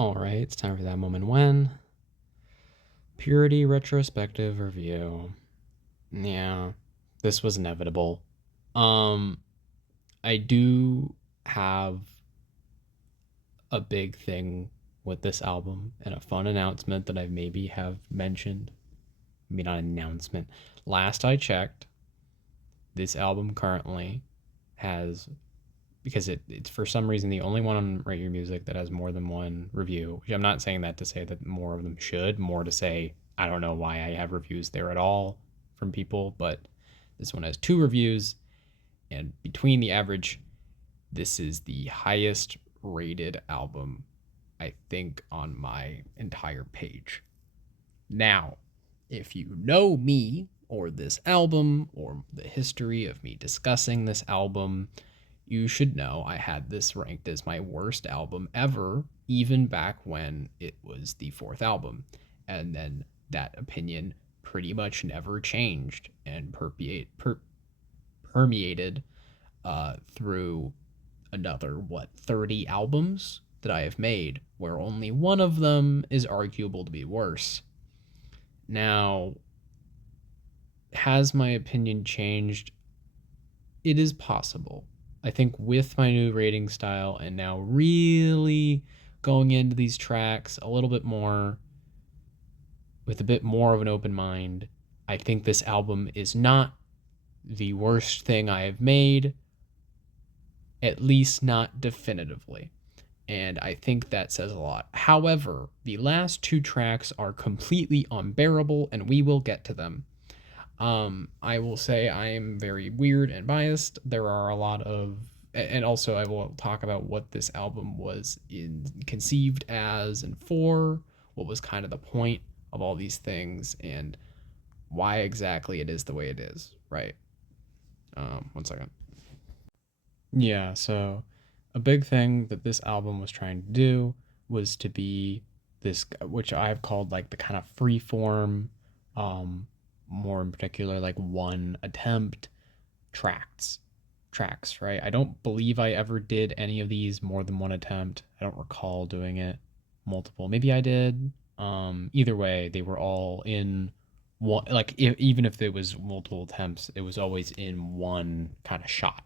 All right, it's time for that moment when Purity retrospective review. Yeah, this was inevitable. Um, I do have a big thing with this album and a fun announcement that I maybe have mentioned. Maybe not an announcement. Last I checked, this album currently has, because it's for some reason the only one on Rate Your Music that has more than one review. Which I'm not saying that to say that more of them should, more to say I don't know why I have reviews there at all from people, but this one has two reviews, and between the average, this is the highest rated album I think on my entire page. Now, if you know me or this album or the history of me discussing this album, you should know I had this ranked as my worst album ever, even back when it was the fourth album. And then that opinion pretty much never changed and permeated through another, 30 albums that I have made, where only one of them is arguable to be worse. Now, has my opinion changed? It is possible. I think with my new rating style and now really going into these tracks a little bit more with a bit more of an open mind, I think this album is not the worst thing I have made, at least not definitively. And I think that says a lot. However, the last two tracks are completely unbearable, and we will get to them. I will say I am very weird and biased. There are a lot of, and also I will talk about what this album was conceived as and for, what was kind of the point of all these things, and why exactly it is the way it is. Right. One second. Yeah. So a big thing that this album was trying to do was to be this, which I've called like the kind of free form, um, more in particular, like one attempt tracks, right? I don't believe I ever did any of these more than one attempt. I don't recall doing it multiple. Maybe I did. Either way, they were all in one, like even if it was multiple attempts, it was always in one kind of shot,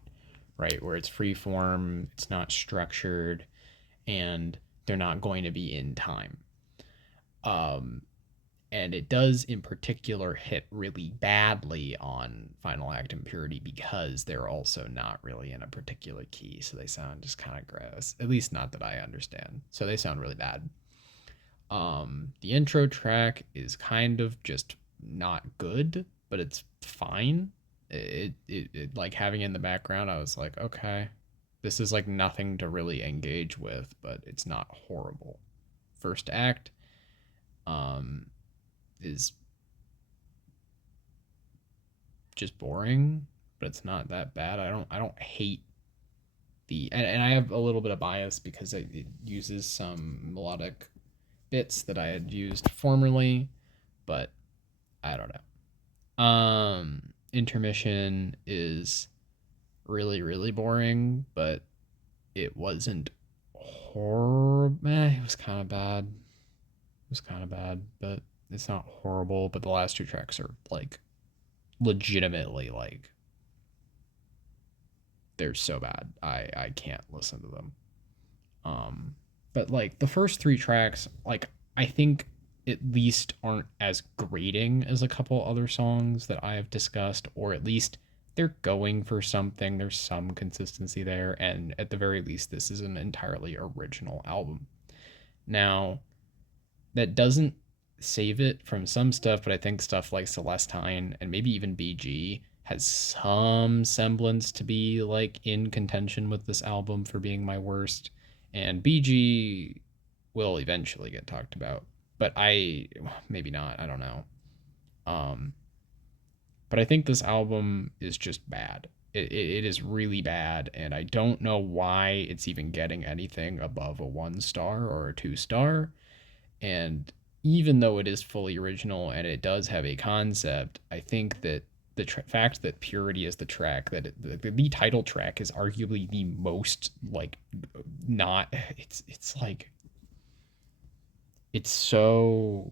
right? Where it's free form, it's not structured, and they're not going to be in time. Um, and it does in particular hit really badly on Final Act and Purity because they're also not really in a particular key, so they sound just kind of gross. At least not that I understand. So they sound really bad. The intro track is kind of just not good, but it's fine. It like having it in the background, I was like, okay, this is like nothing to really engage with, but it's not horrible. First act, um, is just boring, but it's not that bad. I don't hate and I have a little bit of bias because it uses some melodic bits that I had used formerly, but I don't know. Intermission is really really boring, but it wasn't horrible. It was kind of bad. It was kind of bad, but it's not horrible. But the last two tracks are like legitimately like they're so bad. I can't listen to them. But like the first three tracks, like I think at least aren't as grating as a couple other songs that I have discussed, or at least they're going for something. There's some consistency there, and at the very least, this is an entirely original album. Now, that doesn't save it from some stuff, but I think stuff like Celestine and maybe even BG has some semblance to be like in contention with this album for being my worst. And BG will eventually get talked about, but I maybe not. I don't know. Um, but I think this album is just bad. It is really bad, and I don't know why it's even getting anything above a 1 star or a 2 star. And even though it is fully original and it does have a concept, I think that the fact that Purity is the track that the title track is arguably the most like not it's like It's so,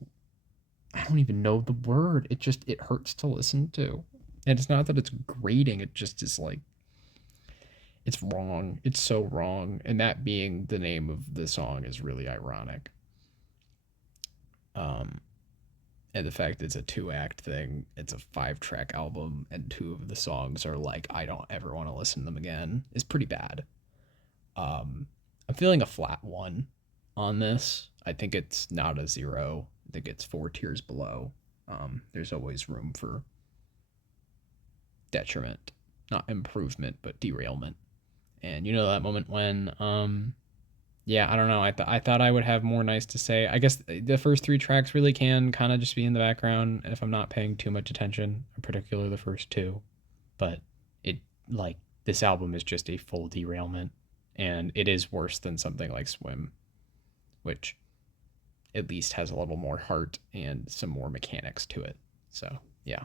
I don't even know the word. It hurts to listen to. And it's not that it's grating, it just is like, it's wrong. It's so wrong. And that being the name of the song is really ironic. Um, and the fact it's a 2 act thing, it's a 5 track album, and 2 of the songs are like, I don't ever want to listen to them again, is pretty bad. I'm feeling a flat 1 on this. I think it's not a 0. I think it's 4 tiers below. There's always room for detriment, not improvement, but derailment. And you know that moment when, yeah, I don't know. I thought I would have more nice to say. I guess the first 3 tracks really can kind of just be in the background, and if I'm not paying too much attention, in particular the first 2. But it, like, this album is just a full derailment, and it is worse than something like Swim, which at least has a little more heart and some more mechanics to it. So yeah.